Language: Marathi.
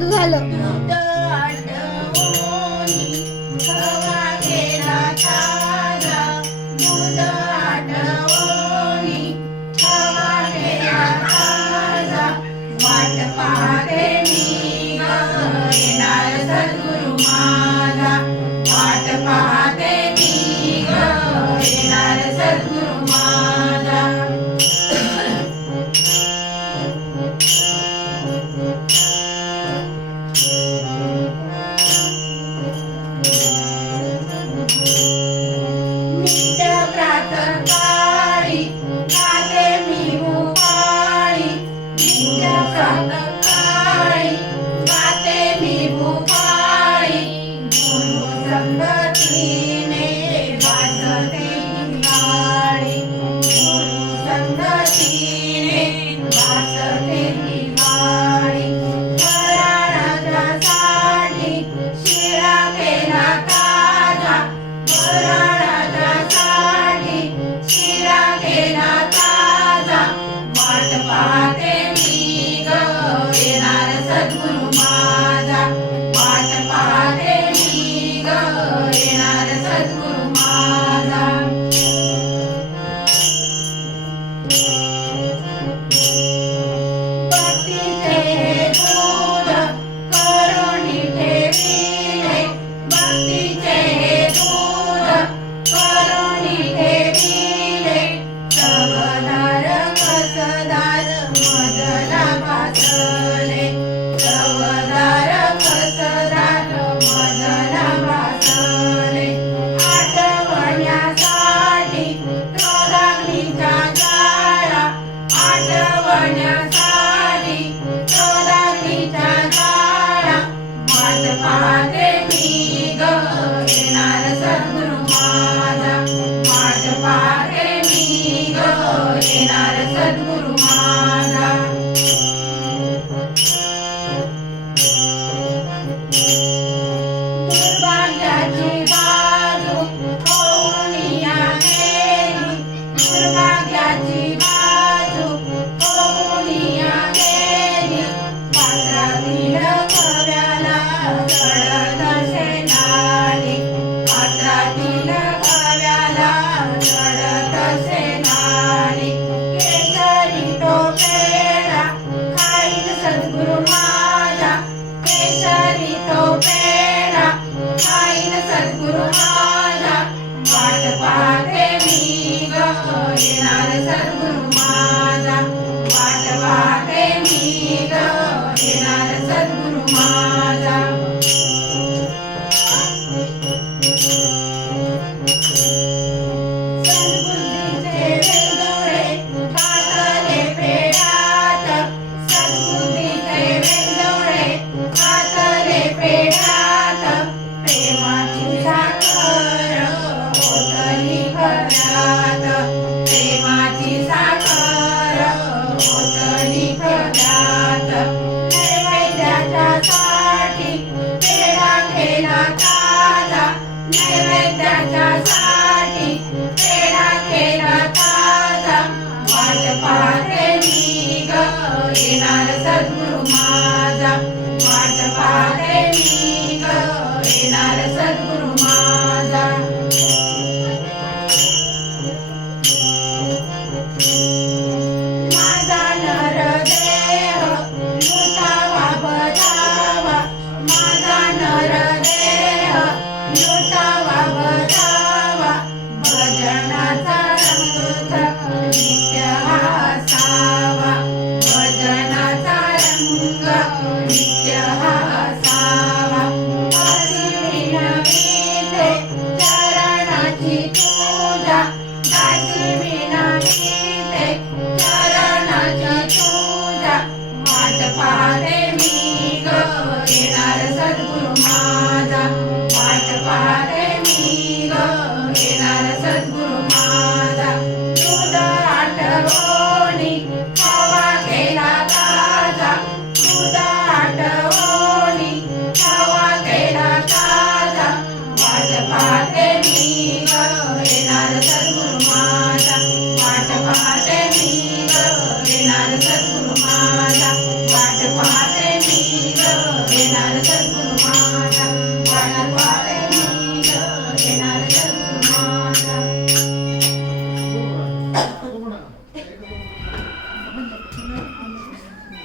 झालं दूध आटवूनी खवा केला ताजा, दूध आटवूनी खवा केला ताजा, वाट पाहते मी ग येणार सद्गुरु माझा, वाट पाहते मी ग येणार सद्गुरु माझा. नित्य प्रातःकाळी गाते मी भूपाळी, नित्य प्रातःकाळी गाते मी भूपाळी, गुरु संगतीने वाजते दिवाळी, गुरु संगतीने वाजते दिवाळी. वराडासाठी शिरा केला ताजा, वराडासाठी शिरा केला ताजा, वाट पाहते मी ग येणार सद्गुरु माझा, वाट पाहते मी ग येणार सद्गुरु माझा. भक्तीचे दूध करुणी ठेविले, भक्तीचे दूध करुणी ठेविले, चवदार कसदार मजला भासले, चवदार कसदार मजला भासले. आठवण्यासाठी क्रोधाग्नीचा जाळा, आठवण्यासाठी क्रोधाग्नीचा जाळा, वाट पाहते मी ग येणार सद्गुरु माझा, वाट पाहते मी ग येणार सद्गुरु माझा. दुर्भाग्याची बाजू होऊनिया गेली, दुर्भाग्याची बाजू होऊनिया गेली, पात्रातील खव्याला चढतसे नाली, पात्रातील खव्याला चढतसे नाली. केसरी तो पेढा खाईल सद्गुरु माझा, केसरी तो पेढा खाईल सद्गुरु माझा, वाट पाहते मी ग येणार सद्गुरु माझा, वाट पाहते मी ग येणार सद्गुरु माझा. सद्बुद्धीचे वेलदोडे घातले पेढ्यात, सद्बुद्धीचे वेलदोडे घातले पेढ्यात, प्रेमाची साखर ओतली खव्यात, प्रेमाची साखर ओतली खव्यात. नैवेद्याच्यासाठी पेढा केला ताजा, नैवेद्याच्यासाठी पेढा केला ताजा, वाट पाहते मी ग येणार सद्गुरु माझा, वाट पाहते मी ग येणार सद्गुरु माझा. माझा नरदेह लुटावा बजावा, माझा नरदेह लुटावा बजावा, भजनाचा रंग नित्य हासावा, भजनाचा रंग नित्य हासावा. अशी विनवीते चरणाची पूजा, दासी विनवीते चरणाची पूजा, वाट पाहते मी ग येणार सद्गुरु माझा, वाट पाहते मी ग येणार सद्गुरु माझा. दूध आटवूनी खवा केला ताजा, दूध आटवूनी येणार सद्गुरु माझा वाण्यात